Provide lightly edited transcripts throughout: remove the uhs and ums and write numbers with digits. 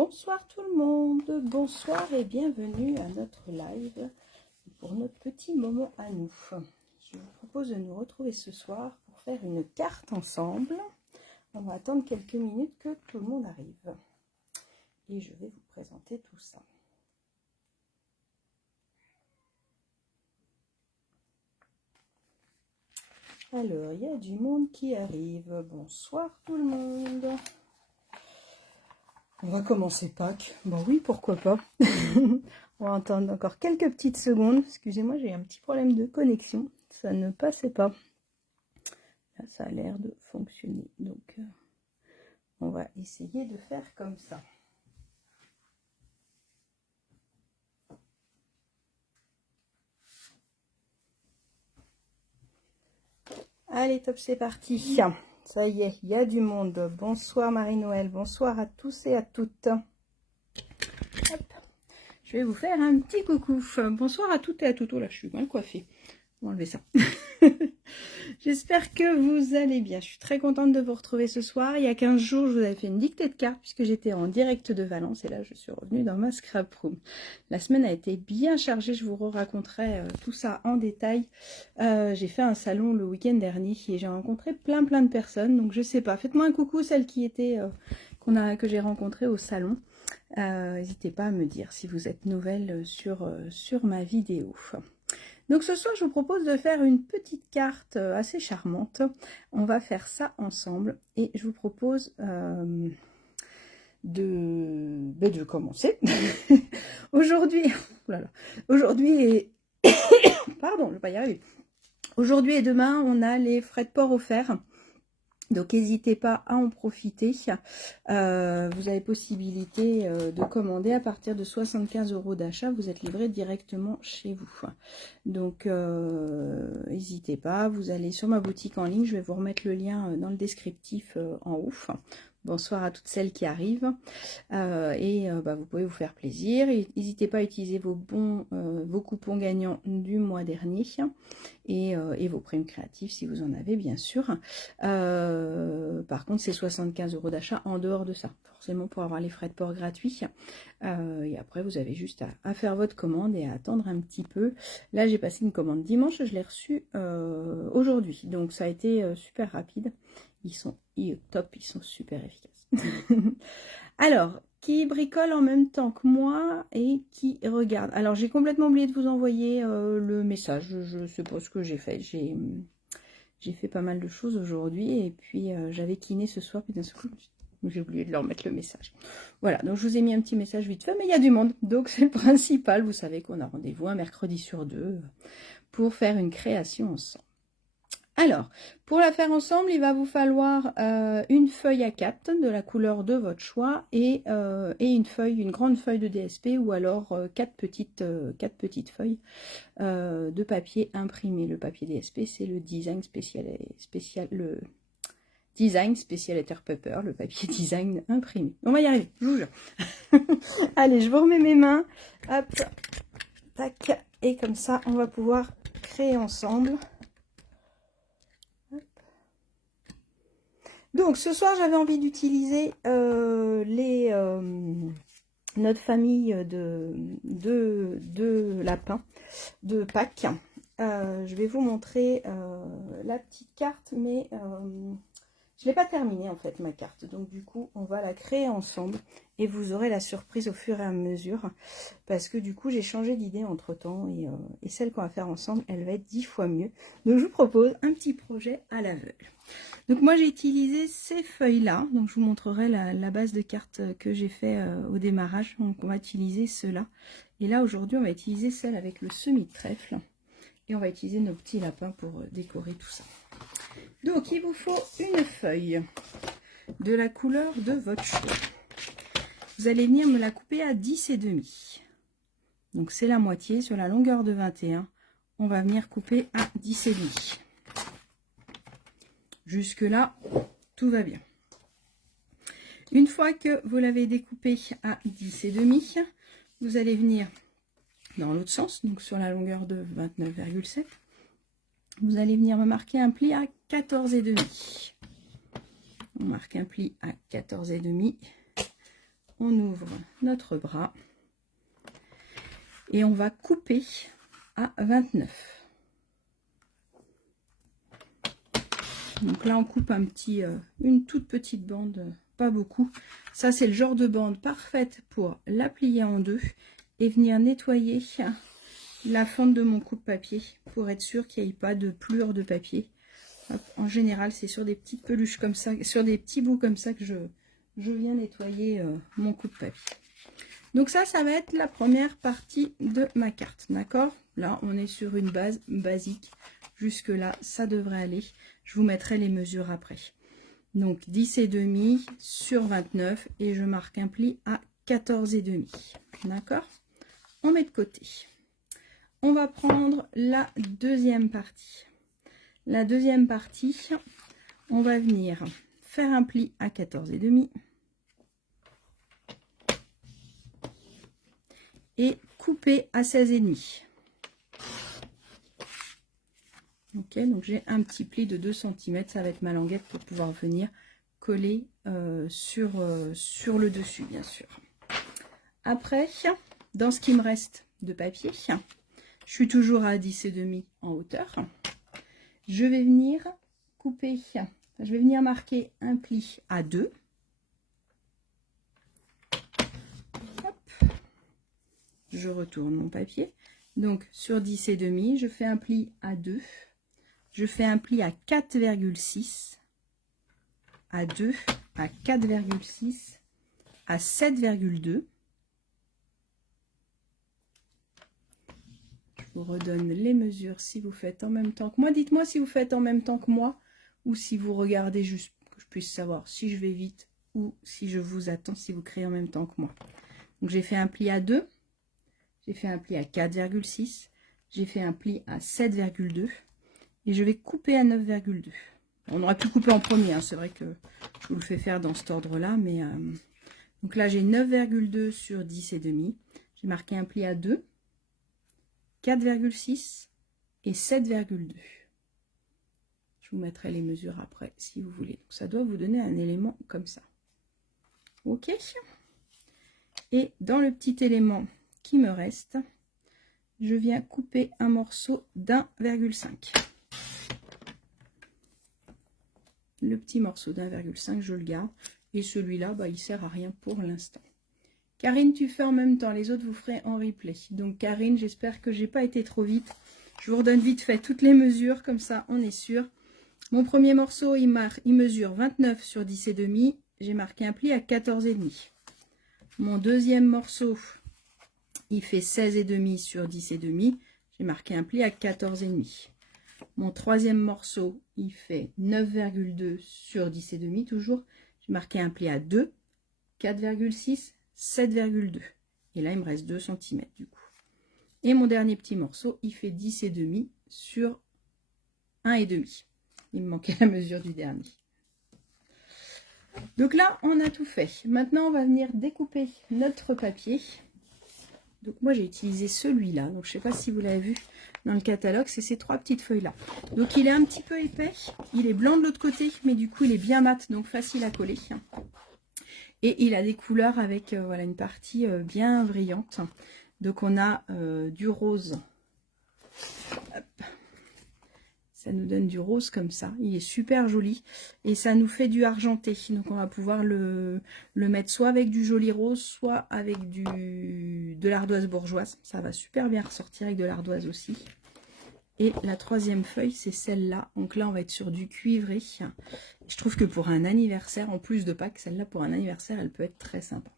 Bonsoir tout le monde, bonsoir et bienvenue à notre live pour notre petit moment à nous. Je vous propose de nous retrouver ce soir pour faire une carte ensemble. On va attendre quelques minutes que tout le monde arrive et je vais vous présenter tout ça. Alors, il y a du monde qui arrive. Bonsoir tout le monde. On va commencer Pâques. Bon oui, pourquoi pas. On va attendre encore quelques petites secondes. Excusez-moi, j'ai un petit problème de connexion. Ça ne passait pas. Là, ça a l'air de fonctionner. Donc, on va essayer de faire comme ça. Allez, top, c'est parti. Ça y est, il y a du monde. Bonsoir Marie-Noël. Bonsoir à tous et à toutes. Hop. Je vais vous faire un petit coucou. Bonsoir à toutes et à toutes. Oh là, je suis mal coiffée. On va enlever ça. J'espère que vous allez bien. Je suis très contente de vous retrouver ce soir. Il y a 15 jours, je vous avais fait une dictée de cartes puisque j'étais en direct de Valence. Et là, je suis revenue dans ma scrap room. La semaine a été bien chargée. Je vous raconterai tout ça en détail. J'ai fait un salon le week-end dernier et j'ai rencontré plein de personnes. Donc, je sais pas. Faites-moi un coucou, celles qui étaient que j'ai rencontrées au salon. N'hésitez pas à me dire si vous êtes nouvelle sur ma vidéo. Donc ce soir, je vous propose de faire une petite carte assez charmante. On va faire ça ensemble et je vous propose de commencer. Aujourd'hui, pardon, je ne vais pas y arriver. Aujourd'hui et demain, on a les frais de port offerts. Donc n'hésitez pas à en profiter. Vous avez possibilité de commander à partir de 75 € d'achat. Vous êtes livré directement chez vous. Donc n'hésitez pas. Vous allez sur ma boutique en ligne. Je vais vous remettre le lien dans le descriptif en haut. Bonsoir à toutes celles qui arrivent. Vous pouvez vous faire plaisir. N'hésitez pas à utiliser vos coupons gagnants du mois dernier et vos primes créatives si vous en avez bien sûr. Par contre, c'est 75 € d'achat en dehors de ça, forcément pour avoir les frais de port gratuits. Et après, vous avez juste à faire votre commande et à attendre un petit peu. Là, j'ai passé une commande dimanche, je l'ai reçue aujourd'hui. Donc, ça a été super rapide. Ils sont top, ils sont super efficaces. Alors, qui bricole en même temps que moi et qui regarde. Alors, j'ai complètement oublié de vous envoyer le message. Je sais pas ce que j'ai fait. J'ai fait pas mal de choses aujourd'hui et puis j'avais kiné ce soir. Puis d'un coup, j'ai oublié de leur mettre le message. Voilà, donc je vous ai mis un petit message vite fait, mais il y a du monde. Donc, c'est le principal. Vous savez qu'on a rendez-vous un mercredi sur 2 pour faire une création ensemble. Alors, pour la faire ensemble, il va vous falloir une feuille A4 de la couleur de votre choix et une grande feuille de DSP ou alors 4 petites feuilles de papier imprimé. Le papier DSP, c'est le design le design spécial Letter Paper, le papier design imprimé. On va y arriver, je vous jure. Allez, je vous remets mes mains. Hop, tac, et comme ça, on va pouvoir créer ensemble. Donc ce soir j'avais envie d'utiliser notre famille de lapins de Pâques. Je vais vous montrer la petite carte, mais je ne l'ai pas terminée en fait ma carte. Donc du coup on va la créer ensemble et vous aurez la surprise au fur et à mesure. Parce que du coup j'ai changé d'idée entre temps et celle qu'on va faire ensemble elle va être 10 fois mieux. Donc je vous propose un petit projet à l'aveugle. Donc moi j'ai utilisé ces feuilles là, donc je vous montrerai la base de cartes que j'ai fait au démarrage. Donc on va utiliser ceux-là. Et là aujourd'hui on va utiliser celle avec le semis de trèfle. Et on va utiliser nos petits lapins pour décorer tout ça. Donc il vous faut une feuille de la couleur de votre choix. Vous allez venir me la couper à 10,5. Donc c'est la moitié sur la longueur de 21. On va venir couper à 10,5. Jusque là, tout va bien. Une fois que vous l'avez découpé à 10,5, vous allez venir dans l'autre sens, donc sur la longueur de 29,7. Vous allez venir me marquer un pli à 14,5. On marque un pli à 14,5. on ouvre notre bras et on va couper à 29. Donc là, on coupe une toute petite bande, pas beaucoup. Ça, c'est le genre de bande parfaite pour la plier en deux et venir nettoyer la fente de mon coupe-papier pour être sûr qu'il n'y ait pas de pelure de papier. Hop, en général, c'est sur des petites peluches comme ça, sur des petits bouts comme ça que je viens nettoyer mon coupe-papier. Donc ça va être la première partie de ma carte, d'accord? Là, on est sur une base basique. Jusque là, ça devrait aller. Je vous mettrai les mesures après. Donc 10,5 sur 29 et je marque un pli à 14,5. D'accord? On met de côté. On va prendre la deuxième partie. La deuxième partie, on va venir faire un pli à 14,5 et couper à 16,5. Ok, donc j'ai un petit pli de 2 cm, ça va être ma languette pour pouvoir venir coller sur le dessus, bien sûr. Après, dans ce qui me reste de papier, je suis toujours à 10,5 en hauteur. Je vais venir couper, je vais venir marquer un pli à 2. Hop. Je retourne mon papier. Donc sur 10,5, je fais un pli à 2. Je fais un pli à 4,6, à 2, à 4,6, à 7,2. Je vous redonne les mesures si vous faites en même temps que moi. Dites-moi si vous faites en même temps que moi ou si vous regardez juste que je puisse savoir si je vais vite ou si je vous attends, si vous créez en même temps que moi. Donc j'ai fait un pli à 2, j'ai fait un pli à 4,6, j'ai fait un pli à 7,2. Et je vais couper à 9,2. On aurait pu couper en premier, hein. C'est vrai que je vous le fais faire dans cet ordre-là. Mais donc là, j'ai 9,2 sur 10,5. J'ai marqué un pli à 2, 4,6 et 7,2. Je vous mettrai les mesures après, si vous voulez. Donc, ça doit vous donner un élément comme ça. OK. Et dans le petit élément qui me reste, je viens couper un morceau d'1,5. Le petit morceau d'1,5, je le garde. Et celui-là, bah, il sert à rien pour l'instant. Karine, tu fais en même temps. Les autres, vous ferez en replay. Donc, Karine, j'espère que j'ai pas été trop vite. Je vous redonne vite fait toutes les mesures. Comme ça, on est sûr. Mon premier morceau, il mesure 29 sur 10,5. J'ai marqué un pli à 14,5. Mon deuxième morceau, il fait 16,5 sur 10,5. J'ai marqué un pli à 14,5. Mon troisième morceau, il fait 9,2 sur 10,5 toujours. J'ai marqué un pli à 2, 4,6, 7,2. Et là, il me reste 2 cm du coup. Et mon dernier petit morceau, il fait 10,5 sur 1,5. Il me manquait la mesure du dernier. Donc là, on a tout fait. Maintenant, on va venir découper notre papier. Donc moi, j'ai utilisé celui-là. Donc je ne sais pas si vous l'avez vu dans le catalogue. C'est ces 3 petites feuilles-là. Donc il est un petit peu épais. Il est blanc de l'autre côté, mais du coup, il est bien mat. Donc facile à coller. Et il a des couleurs avec voilà, une partie bien brillante. Donc on a du rose. Hop. Ça nous donne du rose comme ça. Il est super joli. Et ça nous fait du argenté. Donc on va pouvoir le mettre soit avec du joli rose, soit avec de l'ardoise bourgeoise. Ça va super bien ressortir avec de l'ardoise aussi. Et la troisième feuille, c'est celle-là. Donc là, on va être sur du cuivré. Je trouve que pour un anniversaire, en plus de Pâques, celle-là, pour un anniversaire, elle peut être très sympa.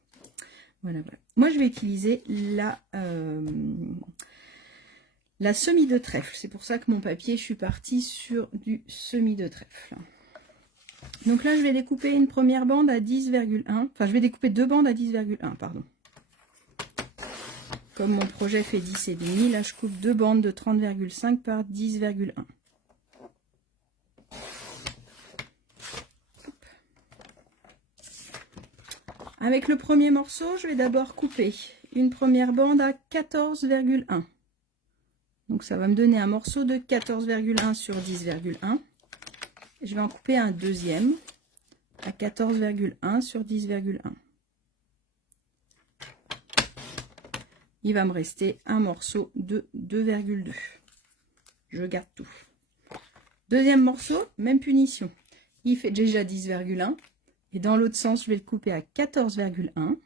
Voilà, voilà. Moi, je vais utiliser la semis de trèfle. C'est pour ça que mon papier, je suis partie sur du semis de trèfle. Donc là, je vais découper une première bande à 10,1. Enfin, je vais découper 2 bandes à 10,1, pardon. Comme mon projet fait 10,5, là, je coupe 2 bandes de 30,5 par 10,1. Avec le premier morceau, je vais d'abord couper une première bande à 14,1. Donc ça va me donner un morceau de 14,1 sur 10,1. Je vais en couper un deuxième à 14,1 sur 10,1. il va me rester un morceau de 2,2. Je garde tout. Deuxième morceau, même punition. Il fait déjà 10,1. Et dans l'autre sens, je vais le couper à 14,1.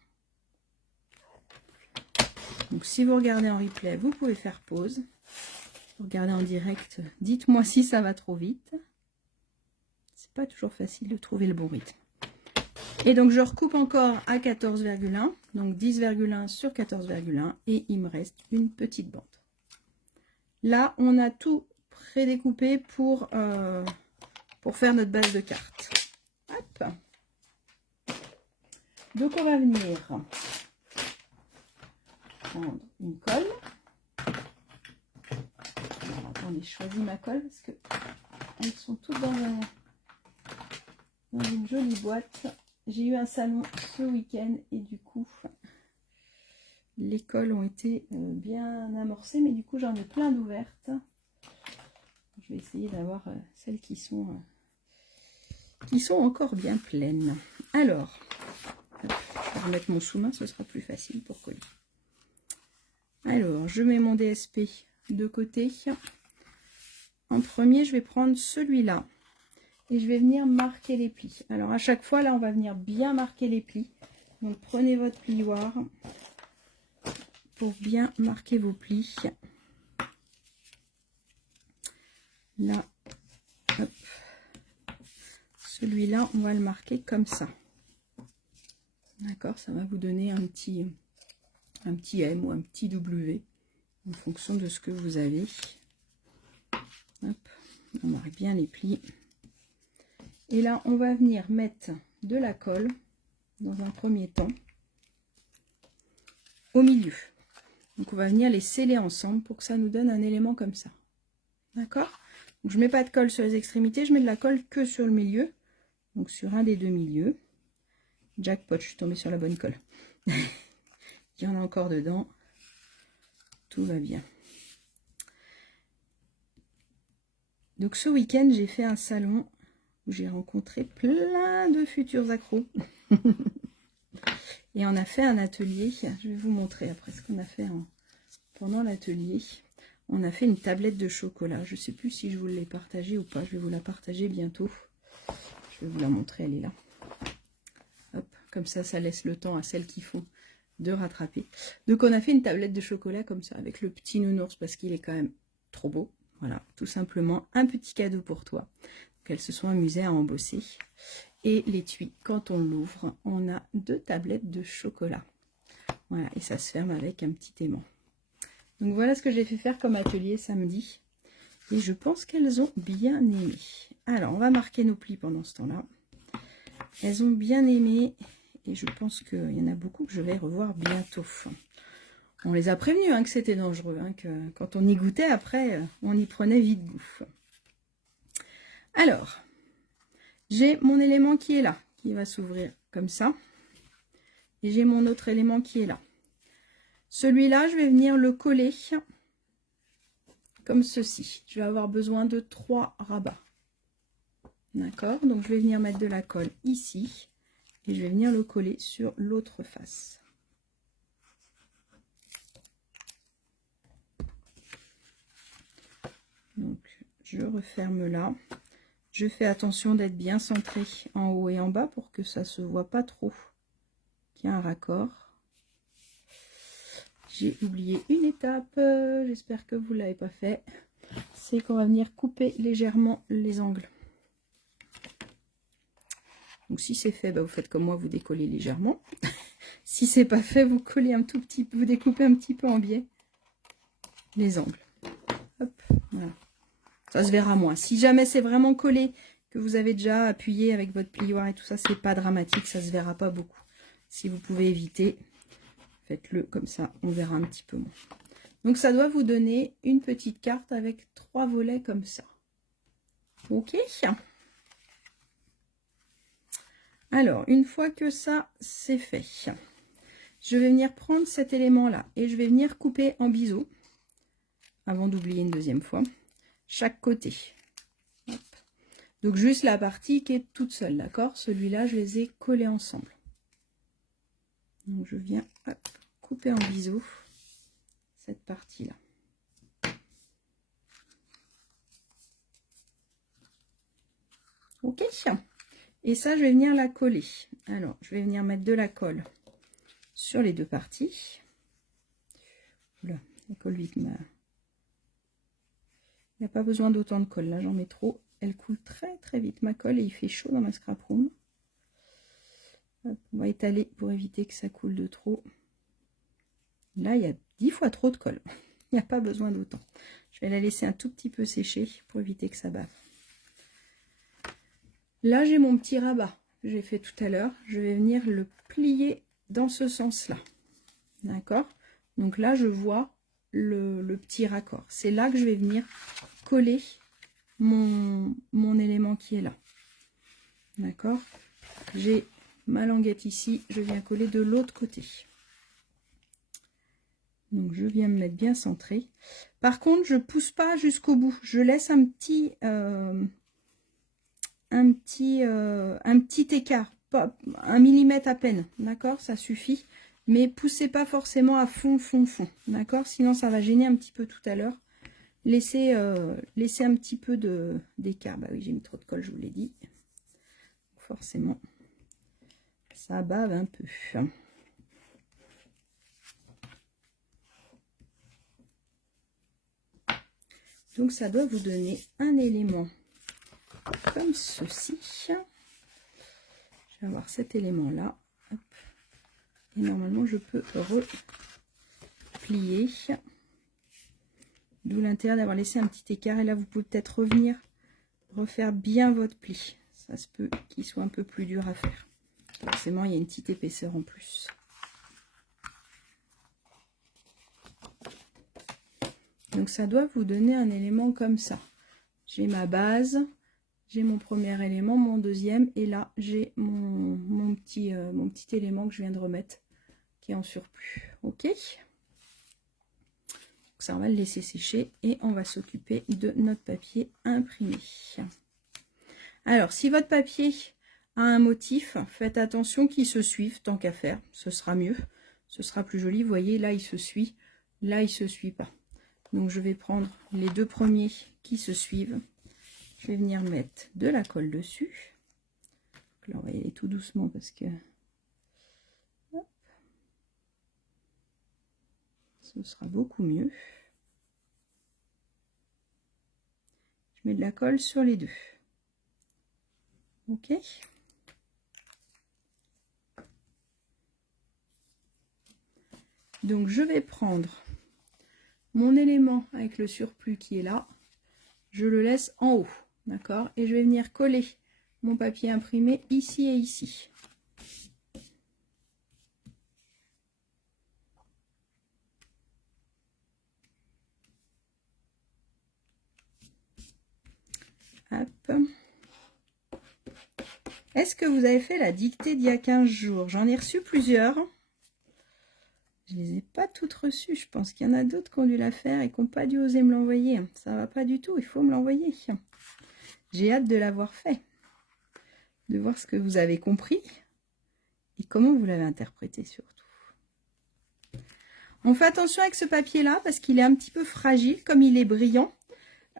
Donc si vous regardez en replay, vous pouvez faire pause. Vous regardez en direct, dites-moi si ça va trop vite. C'est pas toujours facile de trouver le bon rythme. Et donc je recoupe encore à 14,1. Donc 10,1 sur 14,1. Et il me reste une petite bande. Là, on a tout prédécoupé pour faire notre base de carte. Hop. Donc on va venir prendre une colle. Alors, attendez, je choisis ma colle parce que elles sont toutes dans une jolie boîte. J'ai eu un salon ce week-end et du coup les colles ont été bien amorcées, mais du coup j'en ai plein d'ouvertes. Je vais essayer d'avoir celles qui sont encore bien pleines. Alors, je vais remettre mon sous-main, ce sera plus facile pour coller. Alors, je mets mon DSP de côté. En premier, je vais prendre celui-là et je vais venir marquer les plis. Alors, à chaque fois, là, on va venir bien marquer les plis. Donc, prenez votre plioir pour bien marquer vos plis. Là, hop. Celui-là, on va le marquer comme ça. D'accord, ça va vous donner un petit M ou un petit W en fonction de ce que vous avez. Hop, on marque bien les plis. Et là, on va venir mettre de la colle dans un premier temps au milieu. Donc, on va venir les sceller ensemble pour que ça nous donne un élément comme ça. D'accord? Donc, je ne mets pas de colle sur les extrémités, je mets de la colle que sur le milieu. Donc, sur un des deux milieux. Jackpot, je suis tombée sur la bonne colle. Il y en a encore dedans. Tout va bien. Donc, ce week-end, j'ai fait un salon où j'ai rencontré plein de futurs accros. Et on a fait un atelier. Je vais vous montrer après ce qu'on a fait pendant l'atelier. On a fait une tablette de chocolat. Je ne sais plus si je vous l'ai partagée ou pas. Je vais vous la partager bientôt. Je vais vous la montrer, elle est là. Hop, comme ça, ça laisse le temps à celles qui font de rattraper. Donc, on a fait une tablette de chocolat comme ça, avec le petit nounours, parce qu'il est quand même trop beau. Voilà, tout simplement, un petit cadeau pour toi. Donc, elles se sont amusées à embosser. Et l'étui, quand on l'ouvre, on a 2 tablettes de chocolat. Voilà, et ça se ferme avec un petit aimant. Donc, voilà ce que j'ai fait faire comme atelier samedi. Et je pense qu'elles ont bien aimé. Alors, on va marquer nos plis pendant ce temps-là. Elles ont bien aimé. Et je pense qu'il y en a beaucoup que je vais revoir bientôt. On les a prévenus que c'était dangereux. Que quand on y goûtait, après, on y prenait vite goût. Alors, j'ai mon élément qui est là, qui va s'ouvrir comme ça. Et j'ai mon autre élément qui est là. Celui-là, je vais venir le coller comme ceci. Je vais avoir besoin de 3 rabats. D'accord? Donc, je vais venir mettre de la colle ici. Et je vais venir le coller sur l'autre face. Donc, je referme là. Je fais attention d'être bien centré en haut et en bas pour que ça ne se voit pas trop qu'il y a un raccord. J'ai oublié une étape, j'espère que vous ne l'avez pas fait. C'est qu'on va venir couper légèrement les angles. Donc si c'est fait, bah, vous faites comme moi, vous décollez légèrement. Si c'est pas fait, vous collez un tout petit peu, vous découpez un petit peu en biais les angles. Hop, voilà. Ça se verra moins. Si jamais c'est vraiment collé, que vous avez déjà appuyé avec votre plioir et tout ça, c'est pas dramatique, ça se verra pas beaucoup. Si vous pouvez éviter, faites-le comme ça, on verra un petit peu moins. Donc ça doit vous donner une petite carte avec 3 volets comme ça. Ok. Alors, une fois que ça c'est fait, je vais venir prendre cet élément-là et je vais venir couper en biseau, avant d'oublier une deuxième fois, chaque côté. Hop. Donc juste la partie qui est toute seule, d'accord? Celui-là, je les ai collés ensemble. Donc je viens hop, couper en biseau. cette partie-là. Ok. Et ça, je vais venir la coller. Alors, je vais venir mettre de la colle sur les deux parties. Oula, la colle vite. Il n'y a pas besoin d'autant de colle. Là, j'en mets trop. Elle coule très très vite ma colle et il fait chaud dans ma scrap room. Hop, on va étaler pour éviter que ça coule de trop. Là, il y a 10 fois trop de colle. Il n'y a pas besoin d'autant. Je vais la laisser un tout petit peu sécher pour éviter que ça bave. Là, j'ai mon petit rabat que j'ai fait tout à l'heure. Je vais venir le plier dans ce sens-là. D'accord? Donc là, je vois le petit raccord. C'est là que je vais venir coller mon élément qui est là. D'accord? J'ai ma languette ici. Je viens coller de l'autre côté. Donc, je viens me mettre bien centré. Par contre, je pousse pas jusqu'au bout. Je laisse un petit écart, pas 1 millimètre à peine, d'accord, ça suffit, mais poussez pas forcément à fond, d'accord, sinon ça va gêner un petit peu tout à l'heure. Laissez un petit peu d'écart. Bah oui, j'ai mis trop de colle, je vous l'ai dit. Forcément, ça bave un peu. Donc ça doit vous donner un élément comme ceci. Je vais avoir cet élément là. Hop. Et normalement je peux replier. D'où l'intérêt d'avoir laissé un petit écart. Et là vous pouvez peut-être revenir refaire bien votre pli. Ça se peut qu'il soit un peu plus dur à faire. Forcément il y a une petite épaisseur en plus. Donc ça doit vous donner un élément comme ça. J'ai ma base. J'ai mon premier élément, mon deuxième, et là j'ai mon petit élément que je viens de remettre qui est en surplus. Ok, donc ça on va le laisser sécher et on va s'occuper de notre papier imprimé. Alors si votre papier a un motif, faites attention qu'il se suive tant qu'à faire, ce sera mieux, ce sera plus joli. Vous voyez là il se suit, là il se suit pas. Donc je vais prendre les deux premiers qui se suivent. Je vais venir mettre de la colle dessus. Donc là, on va y aller tout doucement parce que hop, ce sera beaucoup mieux. Je mets de la colle sur les deux. Ok. Donc je vais prendre mon élément avec le surplus qui est là. Je le laisse en haut. D'accord? Et je vais venir coller mon papier imprimé ici et ici. Hop. Est-ce que vous avez fait la dictée d'il y a 15 jours? J'en ai reçu plusieurs. Je ne les ai pas toutes reçues. Je pense qu'il y en a d'autres qui ont dû la faire et qui n'ont pas dû oser me l'envoyer. Ça ne va pas du tout. Il faut me l'envoyer. J'ai hâte de l'avoir fait. De voir ce que vous avez compris. Et comment vous l'avez interprété surtout. On fait attention avec ce papier-là parce qu'il est un petit peu fragile. Comme il est brillant,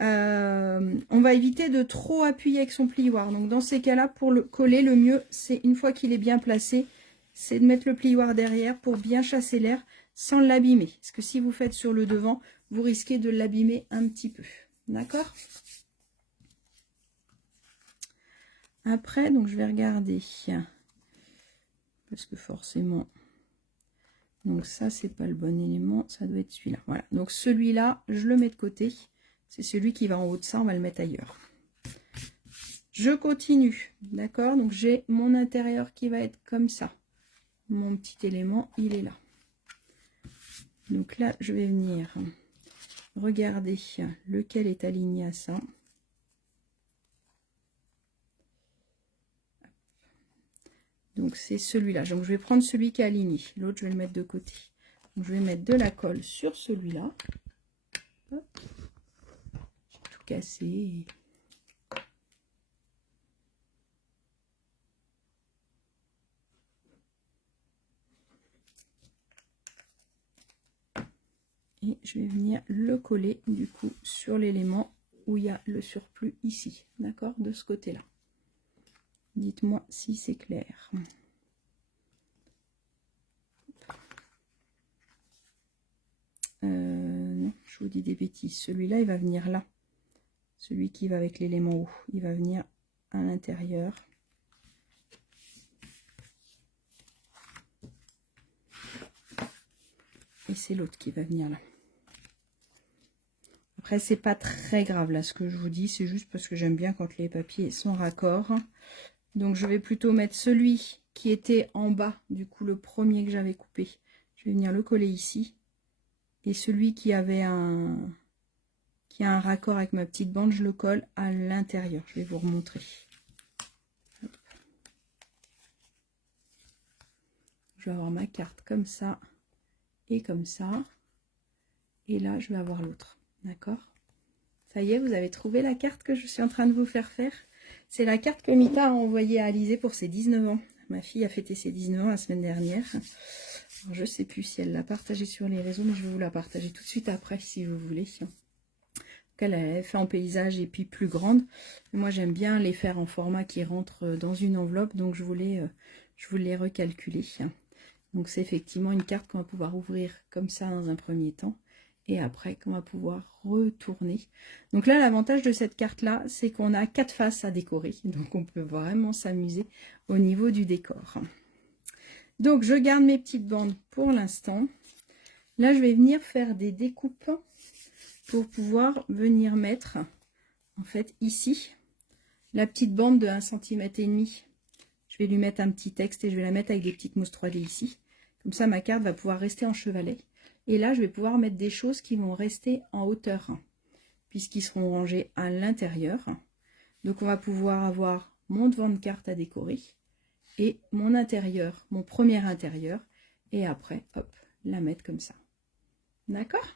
on va éviter de trop appuyer avec son plioir. Donc dans ces cas-là, pour le coller, le mieux, c'est une fois qu'il est bien placé, c'est de mettre le plioir derrière pour bien chasser l'air sans l'abîmer. Parce que si vous faites sur le devant, vous risquez de l'abîmer un petit peu. D'accord? Après, donc je vais regarder. Parce que forcément... Donc ça, c'est pas le bon élément. Ça doit être celui-là. Voilà. Donc celui-là, je le mets de côté. C'est celui qui va en haut de ça. On va le mettre ailleurs. Je continue. D'accord? Donc j'ai mon intérieur qui va être comme ça. Mon petit élément, il est là. Donc là, je vais venir regarder lequel est aligné à ça. Donc c'est celui-là. Donc je vais prendre celui qui est aligné. L'autre, je vais le mettre de côté. Donc, je vais mettre de la colle sur celui-là. J'ai tout cassé. Et je vais venir le coller du coup sur l'élément où il y a le surplus ici, d'accord, de ce côté-là. Dites-moi si c'est clair. Non, je vous dis des bêtises. Celui-là, il va venir là. Celui qui va avec l'élément haut, il va venir à l'intérieur. Et c'est l'autre qui va venir là. Après, c'est pas très grave là ce que je vous dis, c'est juste parce que j'aime bien quand les papiers sont raccords. Donc je vais plutôt mettre celui qui était en bas, du coup le premier que j'avais coupé. Je vais venir le coller ici. Et celui qui avait a un raccord avec ma petite bande, je le colle à l'intérieur. Je vais vous remontrer. Je vais avoir ma carte comme ça et comme ça. Et là, je vais avoir l'autre. D'accord? Ça y est, vous avez trouvé la carte que je suis en train de vous faire faire. C'est la carte que Mita a envoyée à Alizé pour ses 19 ans. Ma fille a fêté ses 19 ans la semaine dernière. Alors, je ne sais plus si elle l'a partagée sur les réseaux, mais je vais vous la partager tout de suite après si vous voulez. Elle est fait en paysage et puis plus grande. Moi, j'aime bien les faire en format qui rentre dans une enveloppe, donc je voulais recalculer. Donc, c'est effectivement une carte qu'on va pouvoir ouvrir comme ça dans un premier temps. Et après, qu'on va pouvoir retourner. Donc là, l'avantage de cette carte-là, c'est qu'on a 4 faces à décorer. Donc, on peut vraiment s'amuser au niveau du décor. Donc, je garde mes petites bandes pour l'instant. Là, je vais venir faire des découpes pour pouvoir venir mettre, en fait, ici, la petite bande de 1,5 cm. Je vais lui mettre un petit texte et je vais la mettre avec des petites mousses 3D ici. Comme ça, ma carte va pouvoir rester en chevalet. Et là, je vais pouvoir mettre des choses qui vont rester en hauteur, puisqu'ils seront rangés à l'intérieur. Donc, on va pouvoir avoir mon devant de carte à décorer et mon intérieur, mon premier intérieur. Et après, hop, la mettre comme ça. D'accord?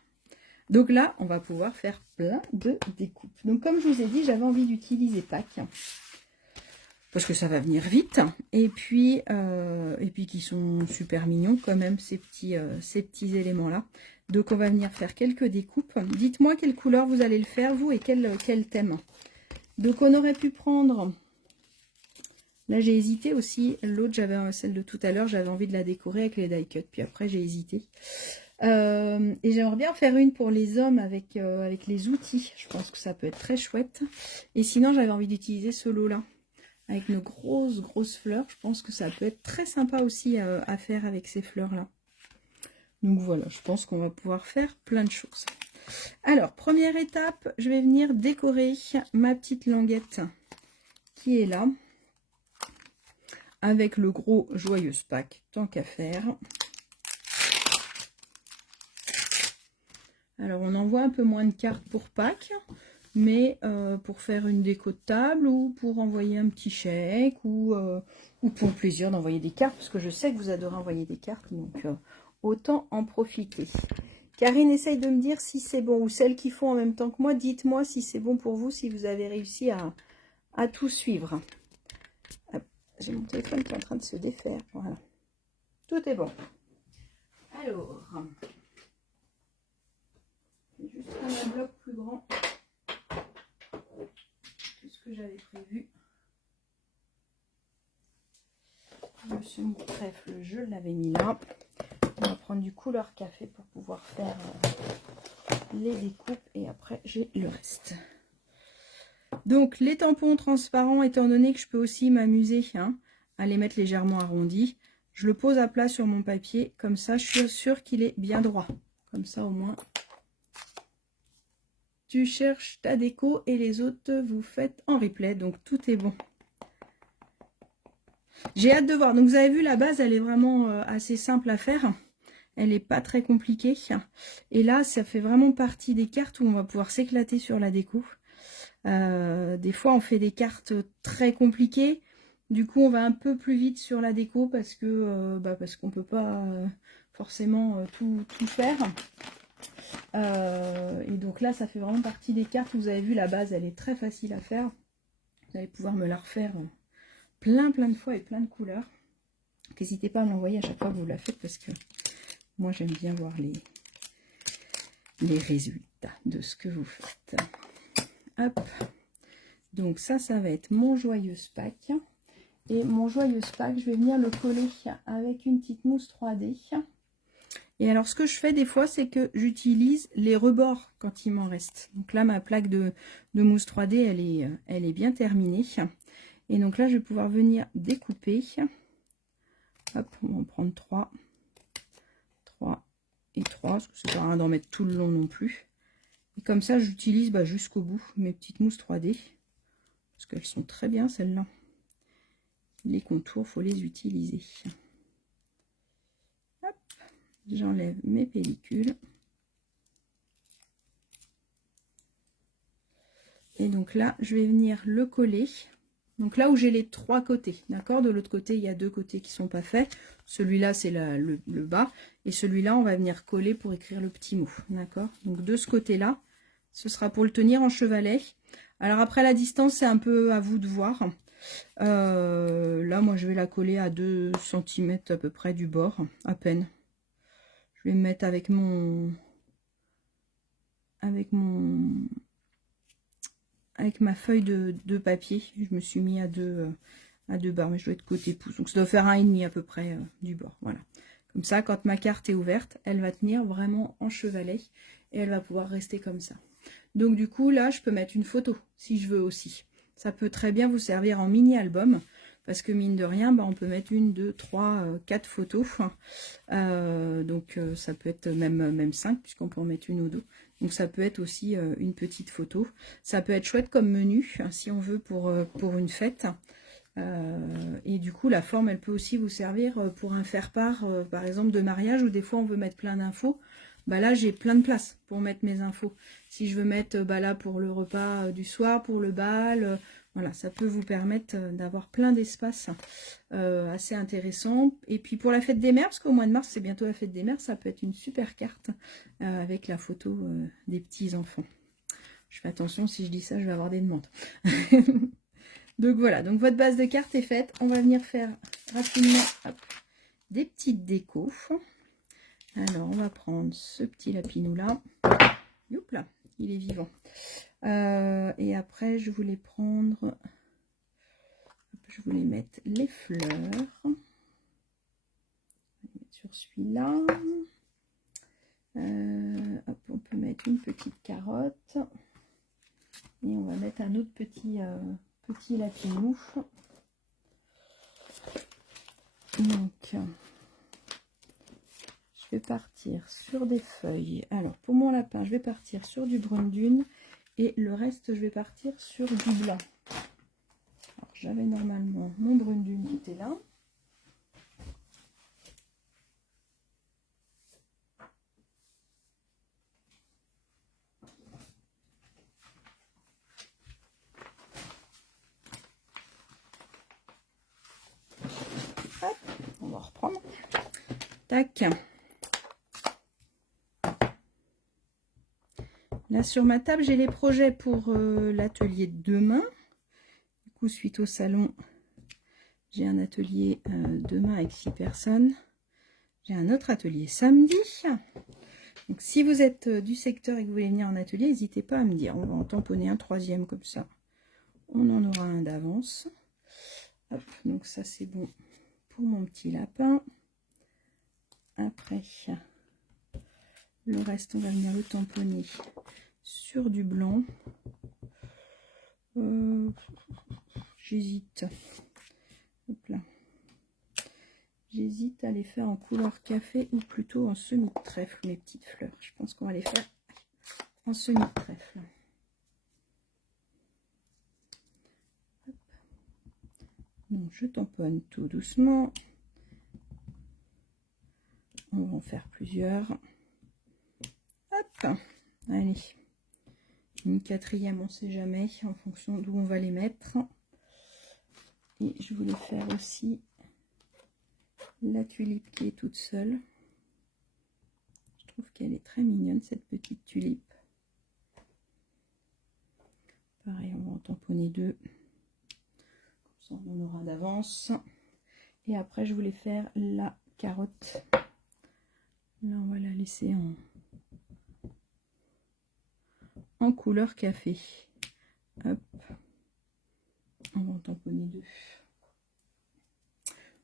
Donc là, on va pouvoir faire plein de découpes. Donc, comme je vous ai dit, j'avais envie d'utiliser Pâques. Parce que ça va venir vite. Et puis qui sont super mignons quand même, ces petits éléments-là. Donc, on va venir faire quelques découpes. Dites-moi quelle couleur vous allez le faire, vous, et quel thème. Donc, on aurait pu prendre... Là, j'ai hésité aussi. L'autre, j'avais celle de tout à l'heure, j'avais envie de la décorer avec les die cut. Puis après, j'ai hésité. Et j'aimerais bien faire une pour les hommes avec les outils. Je pense que ça peut être très chouette. Et sinon, j'avais envie d'utiliser ce lot-là. Avec nos grosses fleurs. Je pense que ça peut être très sympa aussi à faire avec ces fleurs-là. Donc voilà, je pense qu'on va pouvoir faire plein de choses. Alors, première étape, je vais venir décorer ma petite languette qui est là. Avec le gros Joyeuse Pâques, tant qu'à faire. Alors, on envoie un peu moins de cartes pour Pâques, mais pour faire une déco de table ou pour envoyer un petit chèque ou pour le plaisir d'envoyer des cartes, parce que je sais que vous adorez envoyer des cartes, donc autant en profiter. Karine essaye de me dire si c'est bon, ou celles qui font en même temps que moi, dites-moi si c'est bon pour vous, si vous avez réussi à tout suivre. J'ai mon téléphone qui est en train de se défaire, voilà. Tout est bon. Alors... Je vais juste prendre un bloc plus grand que ce que j'avais prévu. Le semi-trèfle, je l'avais mis là. On va prendre du couleur café pour pouvoir faire les découpes et après j'ai le reste. Donc les tampons transparents, étant donné que je peux aussi m'amuser à les mettre légèrement arrondis, je le pose à plat sur mon papier. Comme ça, je suis sûre qu'il est bien droit. Comme ça, au moins... Tu cherches ta déco et les autres, vous faites en replay. Donc, tout est bon. J'ai hâte de voir. Donc, vous avez vu, la base, elle est vraiment assez simple à faire. Elle n'est pas très compliquée. Et là, ça fait vraiment partie des cartes où on va pouvoir s'éclater sur la déco. Des fois, on fait des cartes très compliquées. Du coup, on va un peu plus vite sur la déco parce que parce qu'on ne peut pas forcément tout faire. Et donc là, ça fait vraiment partie des cartes. Vous avez vu, la base, elle est très facile à faire. Vous allez pouvoir me la refaire plein de fois et plein de couleurs. N'hésitez pas à m'envoyer à chaque fois que vous la faites parce que moi, j'aime bien voir les résultats de ce que vous faites. Hop. Donc ça va être mon joyeux pack. Et mon joyeux pack, je vais venir le coller avec une petite mousse 3D. Et alors, ce que je fais des fois, c'est que j'utilise les rebords quand il m'en reste. Donc là, ma plaque de mousse 3D, elle est bien terminée. Et donc là, je vais pouvoir venir découper. Hop, on va en prendre 3. 3 et 3, parce que c'est pas rien d'en mettre tout le long non plus. Et comme ça, j'utilise jusqu'au bout mes petites mousses 3D. Parce qu'elles sont très bien, celles-là. Les contours, il faut les utiliser. J'enlève mes pellicules. Et donc là, je vais venir le coller. Donc là où j'ai les 3 côtés, d'accord? De l'autre côté, il y a 2 côtés qui ne sont pas faits. Celui-là, c'est le bas. Et celui-là, on va venir coller pour écrire le petit mot, d'accord? Donc de ce côté-là, ce sera pour le tenir en chevalet. Alors après, la distance, c'est un peu à vous de voir. Là, moi, je vais la coller à 2 cm à peu près du bord, à peine. Je vais me mettre avec ma feuille de papier. Je me suis mis à deux barres, mais je dois être côté pouce. Donc ça doit faire 1,5 à peu près du bord. Voilà. Comme ça, quand ma carte est ouverte, elle va tenir vraiment en chevalet et elle va pouvoir rester comme ça. Donc du coup, là, je peux mettre une photo si je veux aussi. Ça peut très bien vous servir en mini-album. Parce que mine de rien, on peut mettre 1, 2, 3, 4 photos. Donc ça peut être même 5, puisqu'on peut en mettre 1 ou 2. Donc ça peut être aussi une petite photo. Ça peut être chouette comme menu, si on veut, pour une fête. Et du coup, la forme, elle peut aussi vous servir pour un faire-part, par exemple, de mariage, où des fois, on veut mettre plein d'infos. Là, j'ai plein de place pour mettre mes infos. Si je veux mettre là pour le repas du soir, pour le bal... Voilà, ça peut vous permettre d'avoir plein d'espace assez intéressant. Et puis pour la fête des mères, parce qu'au mois de mars, c'est bientôt la fête des mères, ça peut être une super carte avec la photo des petits-enfants. Je fais attention, si je dis ça, je vais avoir des demandes. Donc voilà, donc votre base de cartes est faite. On va venir faire rapidement des petites décos. Alors, on va prendre ce petit lapinou-là. Youp là, il est vivant. Et après, je voulais mettre les fleurs. On va mettre sur celui-là. On peut mettre une petite carotte. Et on va mettre un autre petit lapinou. Donc, je vais partir sur des feuilles. Alors, pour mon lapin, je vais partir sur du brun dune. Et le reste, je vais partir sur du blanc. Alors, j'avais normalement mon brun dune qui était là. Hop, on va reprendre. Tac. Là, sur ma table, j'ai les projets pour l'atelier de demain. Du coup, suite au salon, j'ai un atelier demain avec 6 personnes. J'ai un autre atelier samedi. Donc, si vous êtes du secteur et que vous voulez venir en atelier, n'hésitez pas à me dire. On va en tamponner un 3e comme ça. On en aura un d'avance. Hop, donc ça, c'est bon pour mon petit lapin. Après, le reste, on va venir le tamponner sur du blanc. J'hésite. Hop là. J'hésite à les faire en couleur café ou plutôt en semi-trèfle, mes petites fleurs. Je pense qu'on va les faire en semi-trèfle. Donc, je tamponne tout doucement. On va en faire plusieurs. Hop, allez. Une 4e, on ne sait jamais, en fonction d'où on va les mettre. Et je voulais faire aussi la tulipe qui est toute seule. Je trouve qu'elle est très mignonne, cette petite tulipe. Pareil, on va en tamponner 2. Comme ça, on en aura d'avance. Et après, je voulais faire la carotte. Là, on va la laisser en couleur café. Hop. On va en tamponner 2.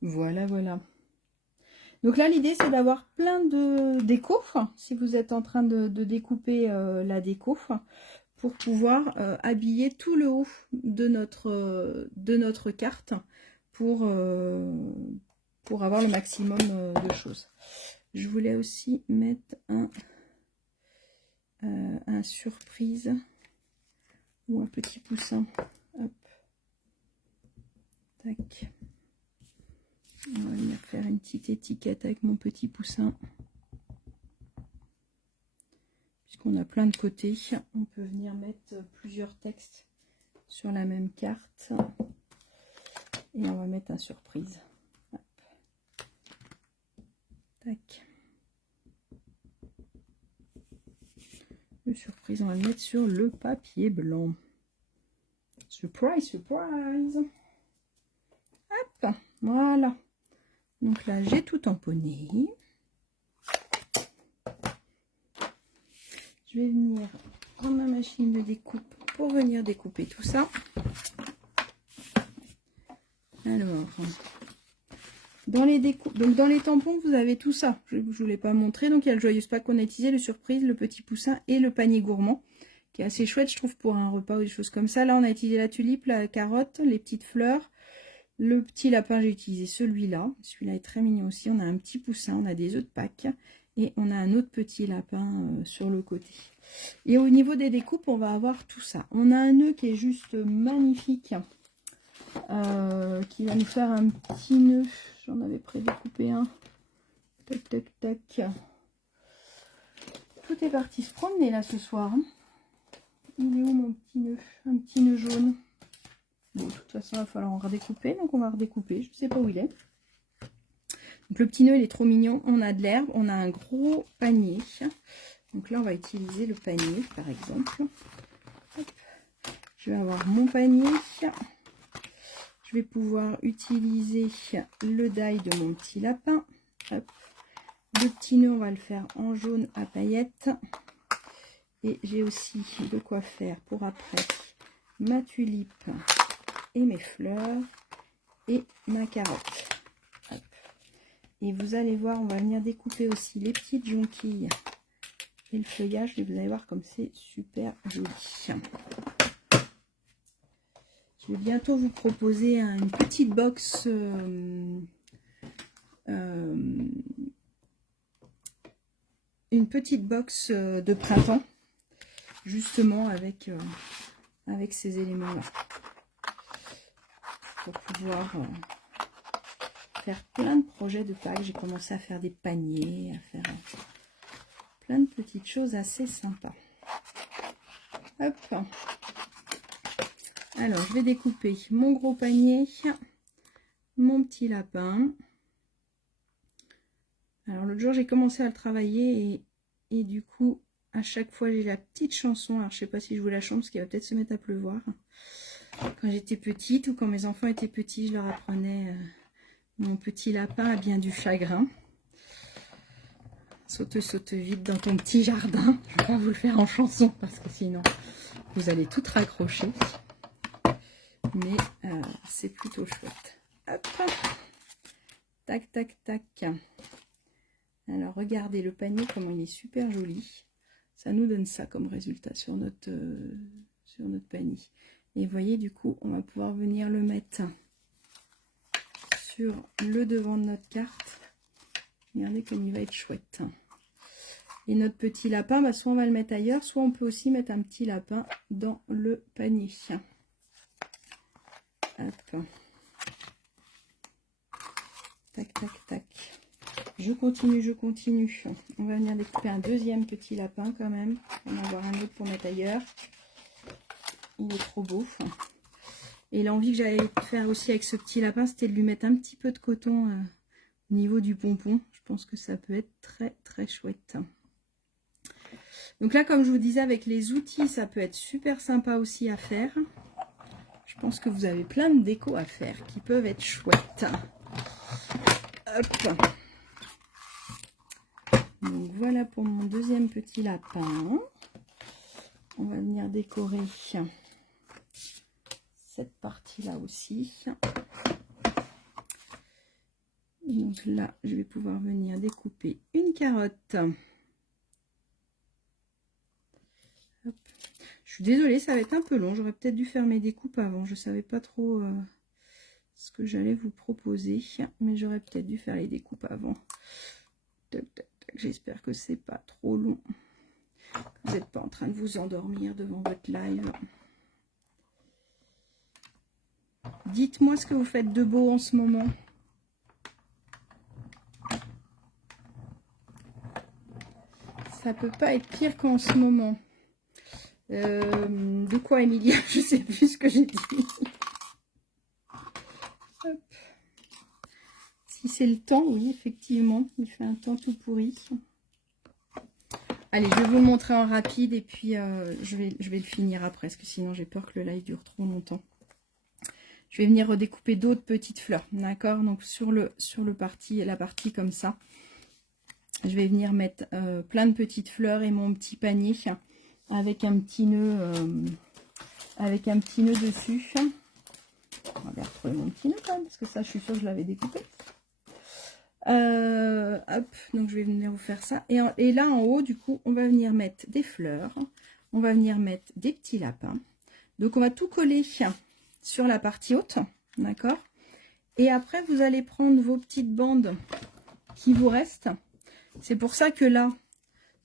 Voilà, voilà. Donc là, l'idée, c'est d'avoir plein de déco, si vous êtes en train de découper la déco, pour pouvoir habiller tout le haut de notre carte pour avoir le maximum de choses. Je voulais aussi mettre un surprise ou un petit poussin. Hop. Tac. On va venir faire une petite étiquette avec mon petit poussin. Puisqu'on a plein de côtés, on peut venir mettre plusieurs textes sur la même carte. Et on va mettre un surprise. Hop. Tac. Le surprise, on va le mettre sur le papier blanc. Surprise, surprise. Hop, voilà. Donc là, j'ai tout tamponné. Je vais venir prendre ma machine de découpe pour venir découper tout ça. Alors, dans les découpes, donc dans les tampons, vous avez tout ça. Je ne vous l'ai pas montré. Donc il y a le joyeuse pack qu'on a utilisé, le surprise, le petit poussin et le panier gourmand, qui est assez chouette, je trouve, pour un repas ou des choses comme ça. Là, on a utilisé la tulipe, la carotte, les petites fleurs. Le petit lapin, j'ai utilisé celui-là. Celui-là est très mignon aussi. On a un petit poussin, on a des œufs de Pâques et on a un autre petit lapin sur le côté. Et au niveau des découpes, on va avoir tout ça. On a un nœud qui est juste magnifique, qui va nous faire un petit nœud. J'en avais prédécoupé un. Tac, tac, tac. Tout est parti se promener là ce soir. Il est où mon petit nœud? Un petit nœud jaune. Bon, de toute façon, il va falloir en redécouper, donc on va redécouper. Je ne sais pas où il est. Donc le petit nœud, il est trop mignon. On a de l'herbe, on a un gros panier. Donc là, on va utiliser le panier, par exemple. Hop. Je vais avoir mon panier. Je vais pouvoir utiliser le die de mon petit lapin. Hop. Le petit nœud, on va le faire en jaune à paillettes. Et j'ai aussi de quoi faire pour après ma tulipe et mes fleurs et ma carotte. Hop. Et vous allez voir, on va venir découper aussi les petites jonquilles et le feuillage, et vous allez voir comme c'est super joli. Je vais bientôt vous proposer une petite box de printemps, justement avec ces éléments là, pour pouvoir faire plein de projets de Pâques. J'ai commencé à faire des paniers, à faire plein de petites choses assez sympas. Hop. Alors, je vais découper mon gros panier, mon petit lapin. Alors, l'autre jour, j'ai commencé à le travailler et du coup, à chaque fois, j'ai la petite chanson. Alors, je sais pas si je vous la chante parce qu'il va peut-être se mettre à pleuvoir. Quand j'étais petite ou quand mes enfants étaient petits, je leur apprenais mon petit lapin a bien du chagrin. Saute, saute vite dans ton petit jardin. Je vais pas vous le faire en chanson parce que sinon, vous allez tout raccrocher. Mais c'est plutôt chouette. Hop. Tac, tac, tac. Alors, regardez le panier, comment il est super joli. Ça nous donne ça comme résultat sur notre panier. Et vous voyez, du coup, on va pouvoir venir le mettre sur le devant de notre carte. Regardez comme il va être chouette. Et notre petit lapin, bah, soit on va le mettre ailleurs, soit on peut aussi mettre un petit lapin dans le panier. Hop. Tac, tac, tac. Je continue, je continue. On va venir découper un deuxième petit lapin quand même. On va en avoir un autre pour mettre ailleurs. Il est trop beau. Et l'envie que j'avais faire aussi avec ce petit lapin, c'était de lui mettre un petit peu de coton au niveau du pompon. Je pense que ça peut être très, très chouette. Donc là, comme je vous disais, avec les outils, ça peut être super sympa aussi à faire. Je pense que vous avez plein de décos à faire qui peuvent être chouettes. Hop. Donc voilà pour mon deuxième petit lapin. on va venir décorer cette partie-là aussi. Donc là, je vais pouvoir venir découper une carotte. Hop. Je suis désolée, ça va être un peu long. J'aurais peut-être dû faire mes découpes avant. Je ne savais pas trop ce que j'allais vous proposer, mais j'aurais peut-être dû faire les découpes avant. J'espère que c'est pas trop long. Vous n'êtes pas en train de vous endormir devant votre live. Dites-moi ce que vous faites de beau en ce moment. Ça peut pas être pire qu'en ce moment. De quoi, Emilia? Je sais plus ce que j'ai dit. Hop. Si c'est le temps, oui, effectivement, il fait un temps tout pourri. Allez, je vais vous le montrer en rapide et puis je vais le finir après, parce que sinon j'ai peur que le live dure trop longtemps. Je vais venir redécouper d'autres petites fleurs, d'accord? Donc sur la partie comme ça, je vais venir mettre plein de petites fleurs et mon petit panier avec un petit nœud dessus. On va bien retrouver mon petit nœud quand même, parce que ça, je suis sûre que je l'avais découpé. Hop, donc je vais venir vous faire ça. Et là en haut, du coup, on va venir mettre des fleurs. On va venir mettre des petits lapins. Donc on va tout coller sur la partie haute, d'accord? Et après, vous allez prendre vos petites bandes qui vous restent. C'est pour ça que là,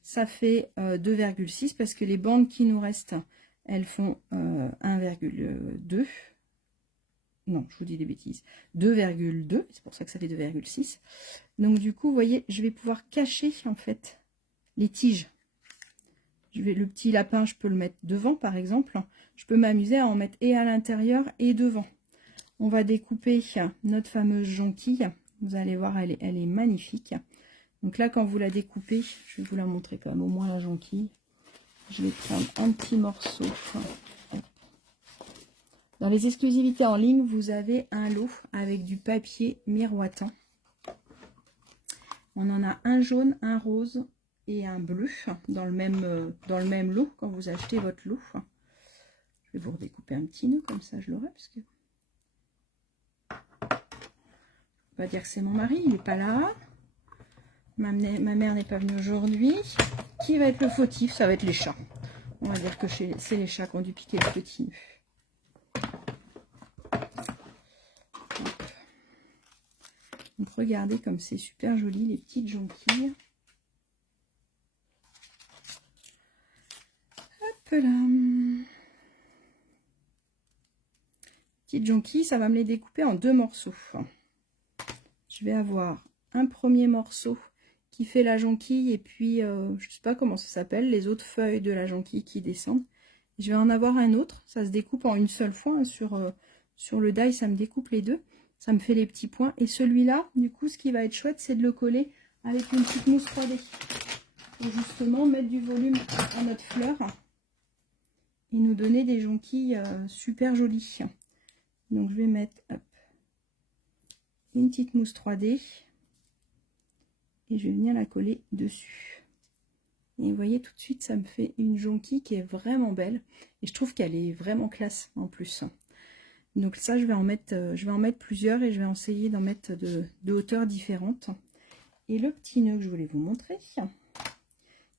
ça fait 2,6 parce que les bandes qui nous restent, elles font 1,2. Non, je vous dis des bêtises. 2,2, c'est pour ça que ça fait 2,6. Donc du coup, vous voyez, je vais pouvoir cacher en fait les tiges. Le petit lapin, je peux le mettre devant par exemple. Je peux m'amuser à en mettre et à l'intérieur et devant. On va découper notre fameuse jonquille. Vous allez voir, elle est magnifique. Donc là, quand vous la découpez, je vais vous la montrer quand même, au moins la jonquille. Je vais prendre un petit morceau. Dans les exclusivités en ligne, vous avez un lot avec du papier miroitant. On en a un jaune, un rose et un bleu dans le même lot quand vous achetez votre lot. Je vais vous redécouper un petit nœud, comme ça je l'aurai. Parce que... on va dire que c'est mon mari, il n'est pas là. Ma mère n'est pas venue aujourd'hui. Qui va être le fautif? Ça va être les chats. On va dire que c'est les chats qui ont dû piquer le petit nœud. Donc regardez comme c'est super joli les petites jonquilles. Hop là. Petites jonquilles, ça va me les découper en 2 morceaux. Je vais avoir un premier morceau qui fait la jonquille et puis je sais pas comment ça s'appelle, les autres feuilles de la jonquille qui descendent. Je vais en avoir un autre, ça se découpe en une seule fois hein, sur le die, ça me découpe les deux. Ça me fait les petits points. Et celui-là, du coup, ce qui va être chouette, c'est de le coller avec une petite mousse 3D. Pour justement mettre du volume à notre fleur. Et nous donner des jonquilles super jolies. Donc, je vais mettre hop, une petite mousse 3D. Et je vais venir la coller dessus. Et vous voyez, tout de suite, ça me fait une jonquille qui est vraiment belle. Et je trouve qu'elle est vraiment classe en plus. Donc ça, je vais en mettre plusieurs et je vais essayer d'en mettre de hauteurs différentes. Et le petit nœud que je voulais vous montrer,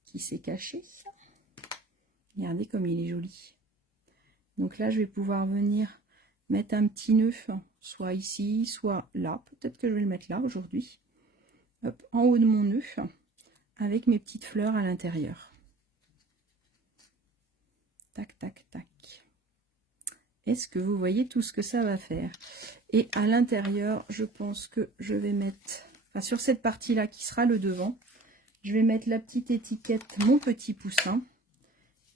qui s'est caché. Regardez comme il est joli. Donc là, je vais pouvoir venir mettre un petit nœud, soit ici, soit là. Peut-être que je vais le mettre là aujourd'hui. Hop, en haut de mon nœud, avec mes petites fleurs à l'intérieur. Tac, tac, tac. Est-ce que vous voyez tout ce que ça va faire? Et à l'intérieur, je pense que je vais mettre, enfin sur cette partie-là qui sera le devant, je vais mettre la petite étiquette Mon Petit Poussin.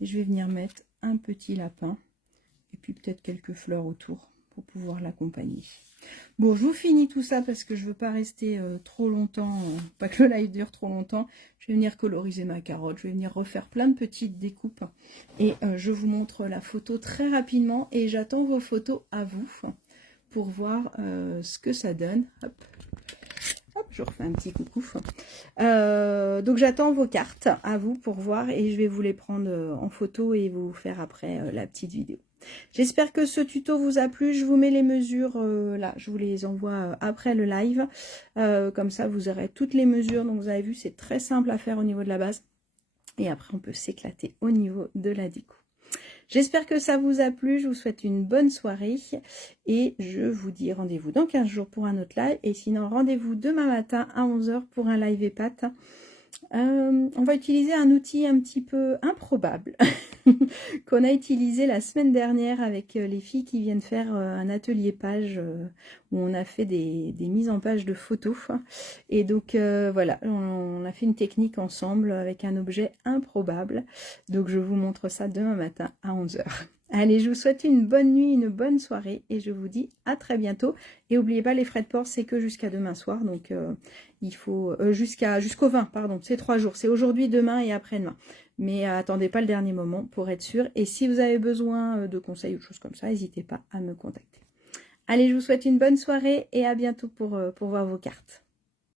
Et je vais venir mettre un petit lapin. Et puis peut-être quelques fleurs autour pour pouvoir l'accompagner. Bon, je vous finis tout ça parce que je ne veux pas rester trop longtemps, pas que le live dure trop longtemps. Je vais venir coloriser ma carotte, je vais venir refaire plein de petites découpes. Et je vous montre la photo très rapidement et j'attends vos photos à vous pour voir ce que ça donne. Hop. Hop, je refais un petit coucou. Donc j'attends vos cartes à vous pour voir et je vais vous les prendre en photo et vous faire après la petite vidéo. J'espère que ce tuto vous a plu. Je vous mets les mesures là, je vous les envoie après le live. Comme ça, vous aurez toutes les mesures. Donc vous avez vu, c'est très simple à faire au niveau de la base. Et après, on peut s'éclater au niveau de la déco. J'espère que ça vous a plu, je vous souhaite une bonne soirée et je vous dis rendez-vous dans 15 jours pour un autre live et sinon rendez-vous demain matin à 11 h pour un live EPAT. On va utiliser un outil un petit peu improbable qu'on a utilisé la semaine dernière avec les filles qui viennent faire un atelier page où on a fait des mises en page de photos. Et donc voilà, on a fait une technique ensemble avec un objet improbable. Donc je vous montre ça demain matin à 11 h. Allez, je vous souhaite une bonne nuit, une bonne soirée et je vous dis à très bientôt. Et n'oubliez pas, les frais de port, c'est que jusqu'à demain soir. Donc, il faut jusqu'au 20, pardon, c'est 3 jours. C'est aujourd'hui, demain et après-demain. Mais attendez pas le dernier moment pour être sûr. Et si vous avez besoin de conseils ou de choses comme ça, n'hésitez pas à me contacter. Allez, je vous souhaite une bonne soirée et à bientôt pour voir vos cartes.